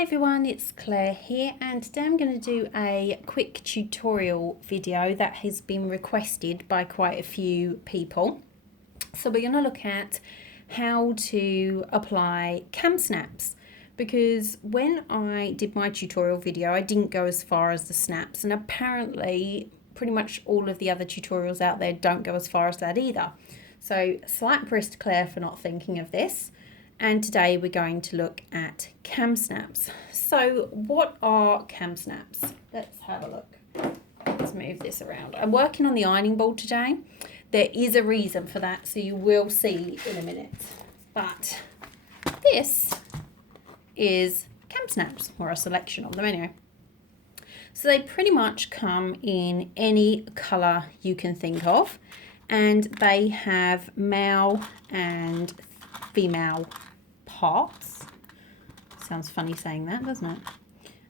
Hi everyone, it's Claire here, and today I'm going to do a quick tutorial video that has been requested by quite a few people. So we're going to look at how to apply cam snaps, because when I did my tutorial video I didn't go as far as the snaps, and apparently pretty much all of the other tutorials out there don't go as far as that either. So slap wrist Claire for not thinking of this. And today we're going to look at cam snaps. So what are cam snaps? Let's have a look. Let's move this around. I'm working on the ironing board today. There is a reason for that, so you will see in a minute. But this is cam snaps, or a selection of them anyway. So they pretty much come in any colour you can think of, and they have male and female parts. Sounds funny saying that, doesn't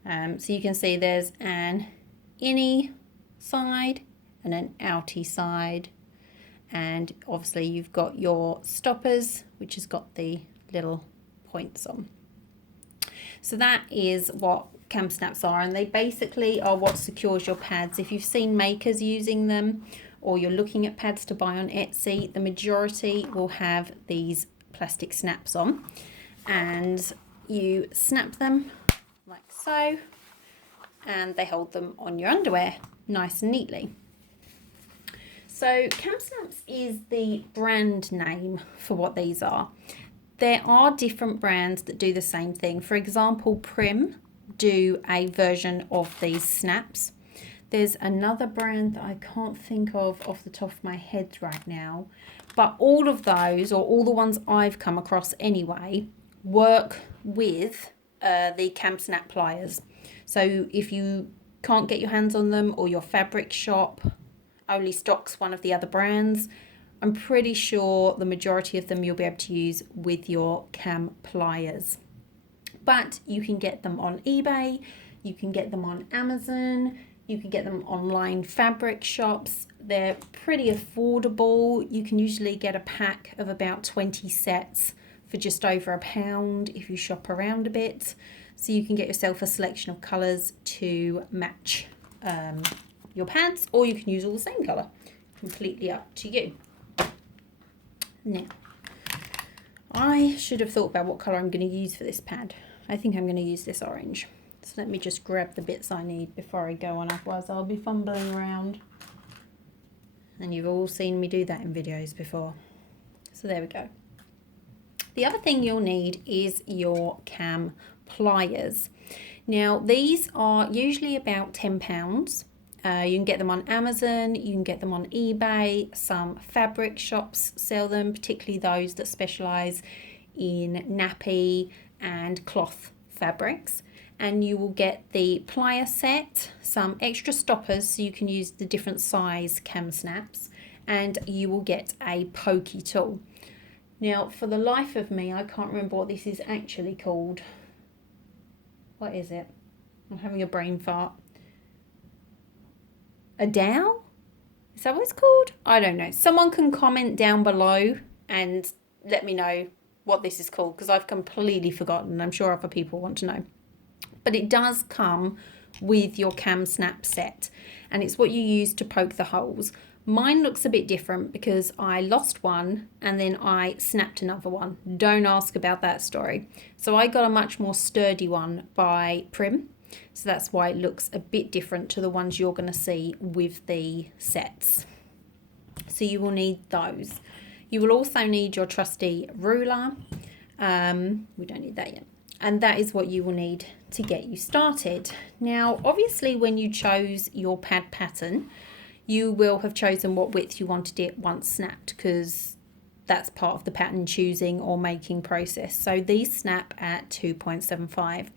it? So you can see there's an innie side and an outie side, and obviously you've got your stoppers, which has got the little points on. So that is what cam snaps are, and they basically are what secures your pads. If you've seen makers using them, or you're looking at pads to buy on Etsy, the majority will have these plastic snaps on, and you snap them like so, and they hold them on your underwear nice and neatly. So cam snaps is the brand name for what these are. There are different brands that do the same thing. For example, Prim do a version of these snaps. There's another brand that I can't think of off the top of my head right now, but all of those, or all the ones I've come across anyway, work with the cam snap pliers. So if you can't get your hands on them, or your fabric shop only stocks one of the other brands, I'm pretty sure the majority of them you'll be able to use with your cam pliers. But you can get them on eBay, you can get them on Amazon, you can get them online fabric shops. They're pretty affordable. You can usually get a pack of about 20 sets for just over £1 if you shop around a bit. So you can get yourself a selection of colours to match your pads, or you can use all the same colour. Completely up to you. Now, I should have thought about what colour I'm going to use for this pad. I think I'm going to use this orange. So let me just grab the bits I need before I go on, otherwise I'll be fumbling around. And you've all seen me do that in videos before. So there we go. The other thing you'll need is your cam pliers. Now these are usually about £10. You can get them on Amazon, you can get them on eBay. Some fabric shops sell them, particularly those that specialise in nappy and cloth fabrics. And you will get the plier set, some extra stoppers so you can use the different size cam snaps, and you will get a pokey tool. Now, for the life of me, I can't remember what this is actually called. What is it? I'm having a brain fart. A dowel? Is that what it's called? I don't know. Someone can comment down below and let me know what this is called, because I've completely forgotten, and I'm sure other people want to know. But it does come with your cam snap set, and it's what you use to poke the holes. Mine looks a bit different because I lost one and then I snapped another one. Don't ask about that story. So I got a much more sturdy one by Prim, so that's why it looks a bit different to the ones you're going to see with the sets. So you will need those. You will also need your trusty ruler. We don't need that yet. And that is what you will need to get you started. Now, obviously, when you chose your pad pattern, you will have chosen what width you wanted it once snapped, because that's part of the pattern choosing or making process. So these snap at 2.75.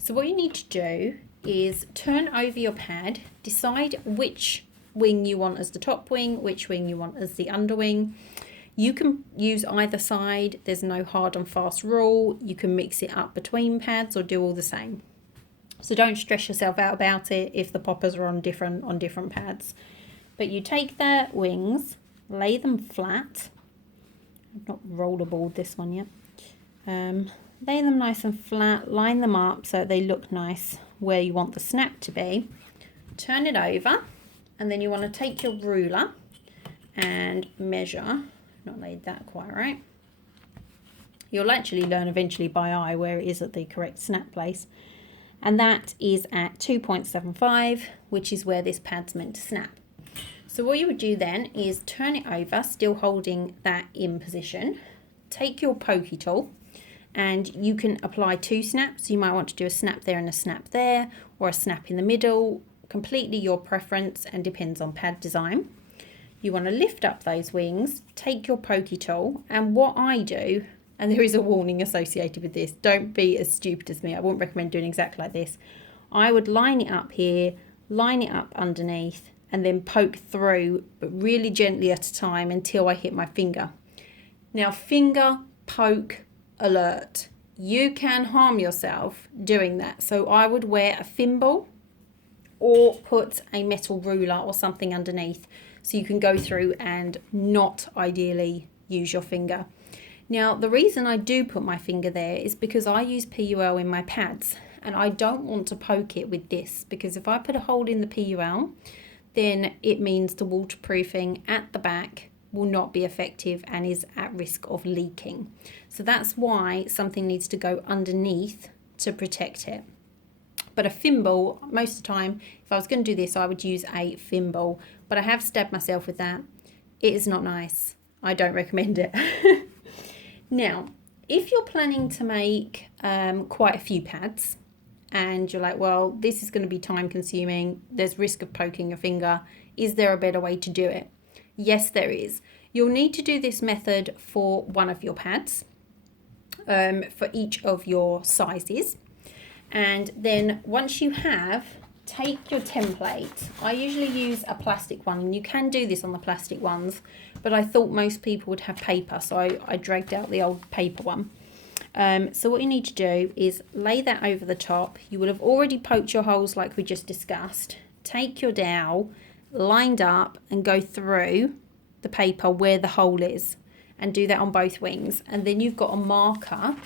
So what you need to do is turn over your pad, decide which wing you want as the top wing, which wing you want as the underwing. You can use either side. There's no hard and fast rule. You can mix it up between pads or do all the same. So don't stress yourself out about it if the poppers are on different pads. But you take the wings, lay them flat. I've not rollerballed this one yet. lay them nice and flat, line them up so they look nice where you want the snap to be. Turn it over, and then you want to take your ruler and measure. Not laid that quite right. You'll actually learn eventually by eye where it is at the correct snap place. And that is at 2.75, which is where this pad's meant to snap. So what you would do then is turn it over, still holding that in position. Take your pokey tool, and you can apply 2 snaps. You might want to do a snap there and a snap there, or a snap in the middle. Completely your preference and depends on pad design. You want to lift up those wings, take your pokey tool, and what I do, and there is a warning associated with this, don't be as stupid as me, I wouldn't recommend doing exactly like this. I would line it up here, line it up underneath, and then poke through, but really gently at a time until I hit my finger. Now, finger poke alert. You can harm yourself doing that. So I would wear a thimble or put a metal ruler or something underneath so you can go through and not ideally use your finger. Now, the reason I do put my finger there is because I use PUL in my pads, and I don't want to poke it with this, because if I put a hole in the PUL, then it means the waterproofing at the back will not be effective and is at risk of leaking. So that's why something needs to go underneath to protect it. But a thimble, most of the time, if I was going to do this, I would use a thimble, but I have stabbed myself with that. It is not nice. I don't recommend it. Now, if you're planning to make quite a few pads, and you're like, well, this is going to be time consuming, there's risk of poking your finger, is there a better way to do it? Yes, there is. You'll need to do this method for one of your pads, for each of your sizes. And then once you have, take your template. I usually use a plastic one, and you can do this on the plastic ones, but I thought most people would have paper, so I dragged out the old paper one. So what you need to do is lay that over the top. You will have already poked your holes like we just discussed. Take your dowel, lined up, and go through the paper where the hole is, and do that on both wings. And then you've got a marker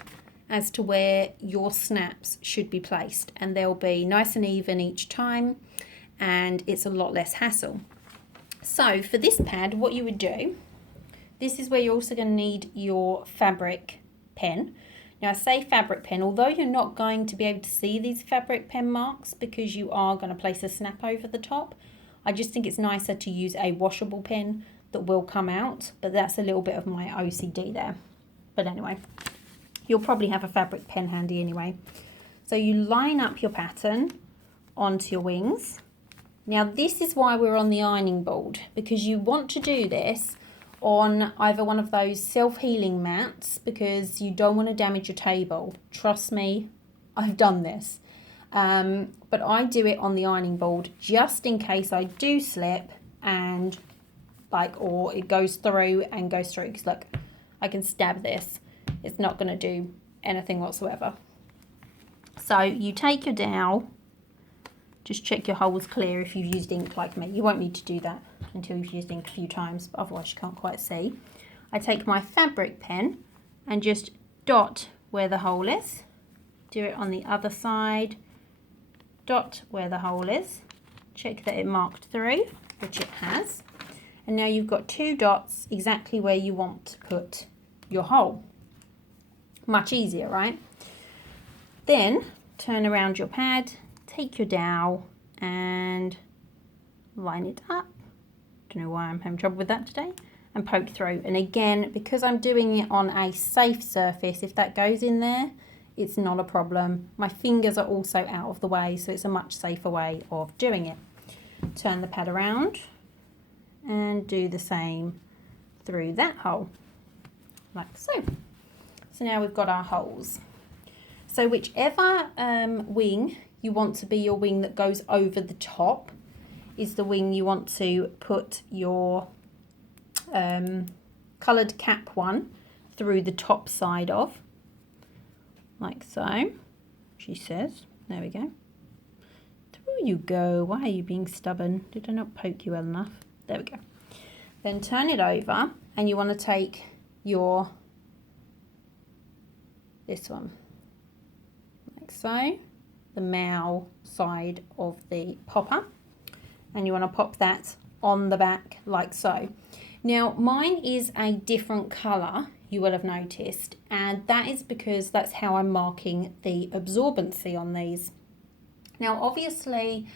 as to where your snaps should be placed, and they'll be nice and even each time, and it's a lot less hassle. So for this pad, what you would do, this is where you're also going to need your fabric pen. Now I say fabric pen, although you're not going to be able to see these fabric pen marks because you are going to place a snap over the top, I just think it's nicer to use a washable pen that will come out, but that's a little bit of my OCD there. But anyway, you'll probably have a fabric pen handy anyway. So you line up your pattern onto your wings. Now this is why we're on the ironing board, because you want to do this on either one of those self-healing mats because you don't want to damage your table. Trust me, I've done this. But I do it on the ironing board just in case I do slip and or it goes through and goes through, because look, I can stab this. It's not going to do anything whatsoever. So you take your dowel, just check your hole's clear if you've used ink like me. You won't need to do that until you've used ink a few times, but otherwise you can't quite see. I take my fabric pen and just dot where the hole is. Do it on the other side. Dot where the hole is. Check that it marked through, which it has. And now you've got 2 dots exactly where you want to put your hole. Much easier, right? Then turn around your pad, take your dowel and line it up. Don't know why I'm having trouble with that today. And poke through. And again, because I'm doing it on a safe surface, if that goes in there, it's not a problem. My fingers are also out of the way, so it's a much safer way of doing it. Turn the pad around and do the same through that hole, like so. So now we've got our holes. So whichever wing you want to be your wing that goes over the top is the wing you want to put your coloured cap one through the top side of, like so, she says. There we go. Through you go. Why are you being stubborn? Did I not poke you well enough? There we go. Then turn it over, and you want to take your, this one, like so, the male side of the popper, and you want to pop that on the back like so. Now mine is a different colour, you will have noticed, and that is because that's how I'm marking the absorbency on these. Now obviously,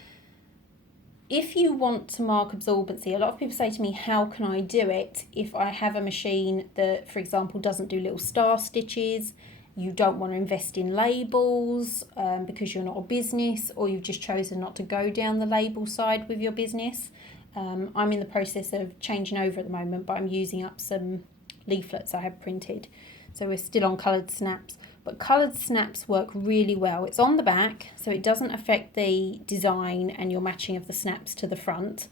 if you want to mark absorbency, a lot of people say to me, how can I do it if I have a machine that, for example, doesn't do little star stitches, you don't want to invest in labels because you're not a business, or you've just chosen not to go down the label side with your business. I'm in the process of changing over at the moment, but I'm using up some leaflets I have printed. So we're still on coloured snaps. But coloured snaps work really well. It's on the back, so it doesn't affect the design and your matching of the snaps to the front.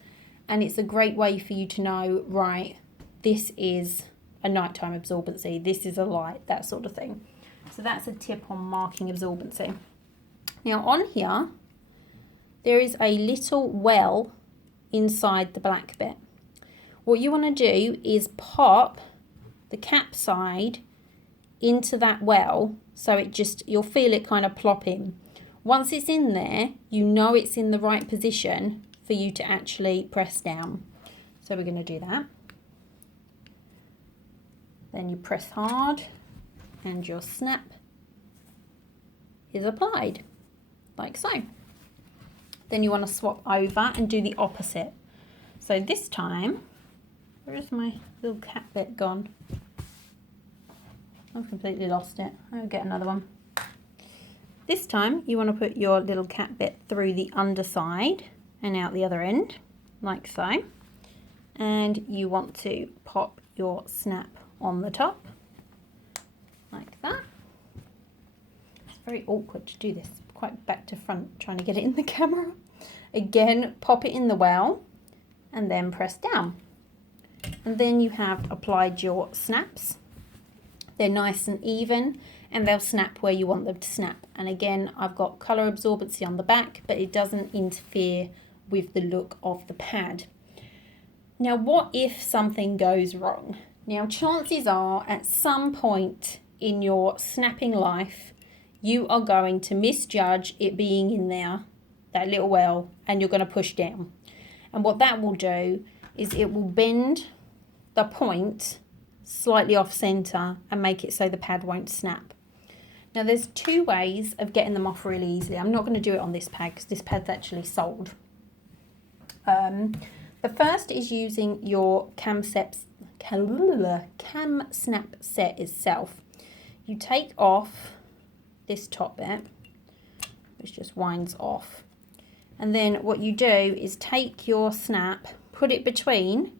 And it's a great way for you to know, right, this is a nighttime absorbency, this is a light, that sort of thing. So that's a tip on marking absorbency. Now on here, there is a little well inside the black bit. What you want to do is pop the cap side into that well, so it just, you'll feel it kind of plop in. Once it's in there, you know it's in the right position for you to actually press down. So we're going to do that. Then you press hard and your snap is applied, like so. Then you want to swap over and do the opposite. So this time, where is my little cap bit gone? I've completely lost it. I'll get another one. This time you want to put your little cap bit through the underside and out the other end, like so. And you want to pop your snap on the top, like that. It's very awkward to do this, quite back to front, trying to get it in the camera. Again, pop it in the well and then press down. And then you have applied your snaps. They're nice and even, and they'll snap where you want them to snap. And again, I've got colour absorbency on the back, but it doesn't interfere with the look of the pad. Now, what if something goes wrong? Now, chances are at some point in your snapping life, you are going to misjudge it being in there, that little well, and you're going to push down. And what that will do is it will bend the point slightly off center and make it so the pad won't snap. Now there's two ways of getting them off really easily. I'm not going to do it on this pad because this pad's actually sold. The first is using your cam snap set itself. You take off this top bit, which just winds off, and then what you do is take your snap, put it between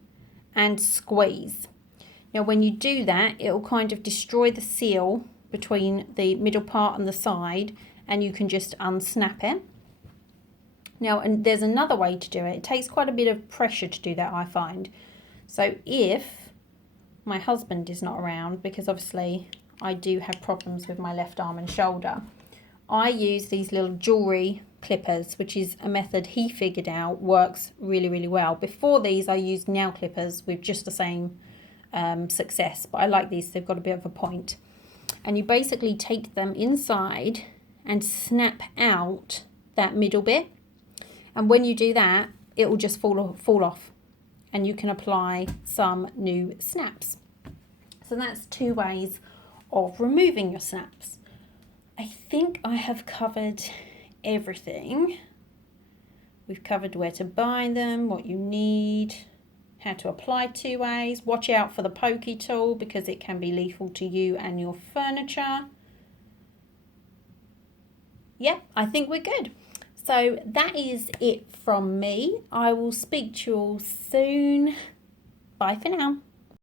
and squeeze. Now when you do that, it will kind of destroy the seal between the middle part and the side, and you can just unsnap it. Now, and there's another way to do it. It takes quite a bit of pressure to do that, I find. So if my husband is not around, because obviously I do have problems with my left arm and shoulder, I use these little jewellery clippers, which is a method he figured out works really, really well. Before these, I used nail clippers with just the same success, but I like these, they've got a bit of a point. And you basically take them inside and snap out that middle bit, and when you do that, it will just fall off, and you can apply some new snaps. So that's two ways of removing your snaps. I think I have covered everything. We've covered where to buy them, what you need, how to apply two ways. Watch out for the pokey tool because it can be lethal to you and your furniture. Yeah, I think we're good. So that is it from me. I will speak to you all soon. Bye for now.